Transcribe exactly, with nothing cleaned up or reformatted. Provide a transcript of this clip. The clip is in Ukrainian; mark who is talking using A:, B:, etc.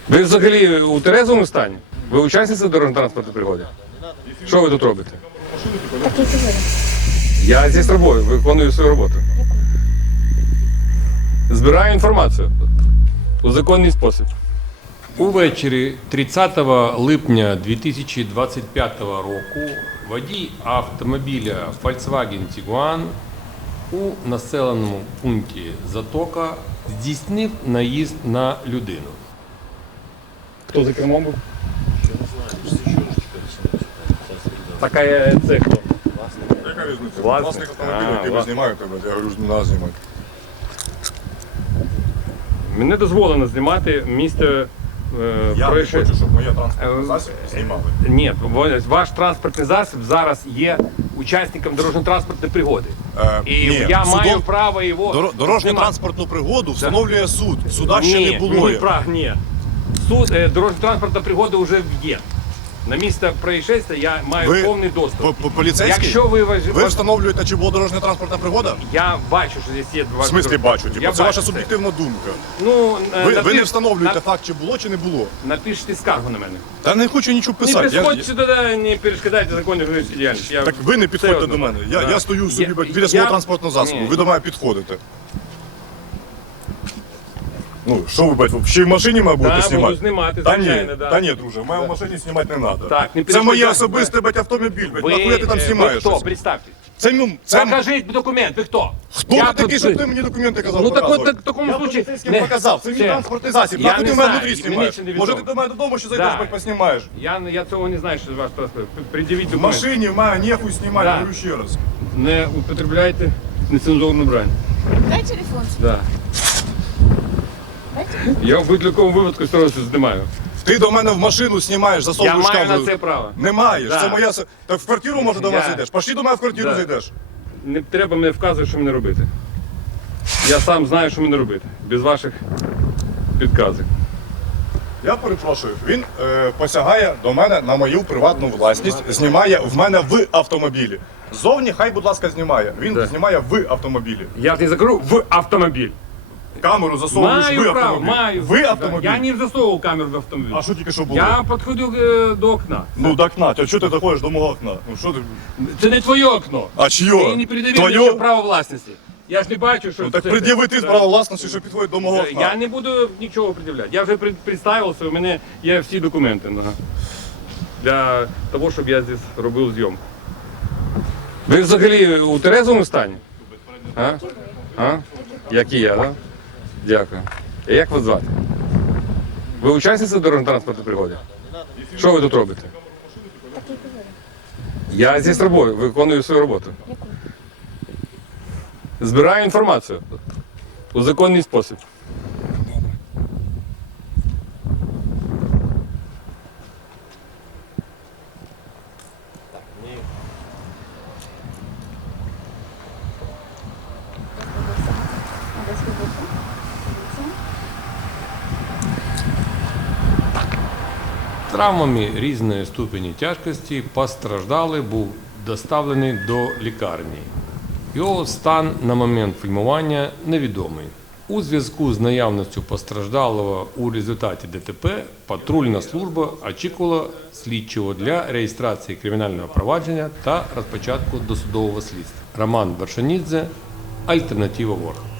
A: Ви взагалі у терезовому стані? Ви учасниця дорожньо-транспортної пригоди? Що ви тут робите?
B: Такий сьогодні.
A: Я зі собою виконую свою роботу. Збираю інформацію у законний спосіб.
C: Увечері тридцятого липня дві тисячі двадцять п'ятого року водій автомобіля Volkswagen Tiguan у населеному пункті Затока здійснив наїзд на людину.
A: Хто за кермом був? Така це хто?
D: Яка різниця?
A: Власник.
D: Власник автомобіля,
A: А,
D: який ви
A: власник.
D: знімаєте, я говорю, що не треба знімати.
A: Мені дозволено знімати місце е,
D: Я не
A: происшествия.
D: хочу, щоб моє транспортне
A: Е,
D: засіб знімали.
A: Ні, ваш транспортний засіб зараз є учасником дорожньо-транспортної пригоди.
D: Е,
A: І
D: ні,
A: я маю
D: судом-
A: право його
D: Доро- Дорожню
A: знімати.
D: транспортну пригоду встановлює суд. Суда ще
A: Ні,
D: не було.
A: ні, прав, ні. Суд, е, дорожньо-транспортна пригода вже є. На місце происшествия я маю
D: Ви
A: повний доступ.
D: по- по- поліцейський?
A: Якщо ви вваж-
D: Ви встановлюєте, чи була дорожня транспортна пригода?
A: Я бачу, що здесь є два.
D: В смислі бачу,
A: Я
D: типу, це
A: бачу
D: ваша
A: це.
D: суб'єктивна думка.
A: Ну, е,
D: Ви, ви
A: напиш-
D: не встановлюєте
A: на-
D: факт, чи було, чи не було.
A: Напишіть скаргу на мене.
D: Та не хочу нічого
A: Не
D: писати. Я-
A: підходьте сюди, не перешкодайте законні журналістській діяльності. Я
D: Так ви не
A: все
D: підходьте
A: одно.
D: до мене. Я,
A: Да.
D: я стою собі
A: Я-
D: біля свого
A: я-
D: транспортного засобу.
A: Ні.
D: Ви до мене підходите. Ну, що ви, бать, ще й в машині має будете
A: Да,
D: знімати?
A: буду знімати,
D: Та ні,
A: звичайно, да.
D: та ні, друже, в мене в машині знімати не треба.
A: Так, не
D: це моє
A: перешкоджайте.
D: особисте, бать, автомобіль, бать,
A: Ви,
D: нахуя ти там
A: е,
D: знімаєш?
A: ви хто?
D: щось?
A: Представте.
D: Це, ну, це...
A: Покажіть документ, ви хто?
D: Хто
A: Я
D: ти такий,
A: тут-
D: щоб ти мені документи казав?
A: Ну так от
D: показувати?
A: так, в такому
D: Я
A: случаї...
D: поліцейським показав, це мій
A: Це-
D: транспортний засіб.
A: Я
D: Нахуй
A: не
D: ти в мене
A: знаю,
D: внутрі
A: мені
D: знімаєш?
A: ще не
D: Може ти
A: відомо.
D: до мене додому ще зайдеш,
A: Да.
D: бать, поснімаєш?
A: Я, я цього не знаю, що ваш транспорт. Пред'явіть
D: В
A: документ.
D: машині в мене ніхуй знімати,
A: Да.
D: говорю ще раз.
A: Не употребляйте нецензурну брань.
B: Дай телефон.
A: Да. Я в будь-якому випадку все одно знімаю.
D: Ти до мене в машину знімаєш,
A: Я
D: засовуєш
A: маю
D: камеру.
A: на це право.
D: Не маєш,
A: Да.
D: це моя... с- Так в квартиру, може, до
A: Я-
D: вас зайдеш? Пошли до мене в квартиру
A: Да.
D: зайдеш.
A: Не треба мені вказувати, що мені робити. Я сам знаю, що мені робити. Без ваших підказів.
D: Я перепрошую, він е, посягає до мене на мою приватну власність, знімає в мене в автомобілі. Зовні хай, будь ласка, знімає. Він
A: Да.
D: знімає в автомобілі.
A: Я ж не закрою в автомобіль.
D: Камеру засовуєш в
A: Маю право,
D: автомобіль.
A: маю.
D: В автомобіль?
A: Я не засовував камеру в автомобіль.
D: А що тільки що було?
A: Я підходив е, до окна.
D: Ну, до окна. А чого ти доходиш до мого окна? Ну, що ти...
A: Це не твоє окно.
D: А чье?
A: Ти не пред'явив
D: Твоє?
A: мені ще право власності. Я ж не бачу, що
D: Ну, так
A: це-
D: пред'яви ти право власності, що підходить до мого окна.
A: Я не буду нічого пред'являти. Я вже пред- представився, у мене є всі документи ага, для того, щоб я здесь робив зйомку. Ви взагалі у терезовому стані? А? А? Як і я, так? Да? Дякую. І як вас звати? Ви учасниця дорожньо-транспортної пригоди? Що ви тут робите?
B: Такий сьогодні.
A: Я зі собою виконую свою роботу.
B: Яку?
A: Збираю інформацію у законний спосіб.
B: Адрес Фейсбуку.
C: Травмами різної ступені тяжкості постраждалий був доставлений до лікарні. Його стан на момент фільмування невідомий. У зв'язку з наявністю постраждалого у результаті ДТП патрульна служба очікувала слідчого для реєстрації кримінального провадження та розпочатку досудового слідства. Роман Вершанідзе, Альтернатива ворог.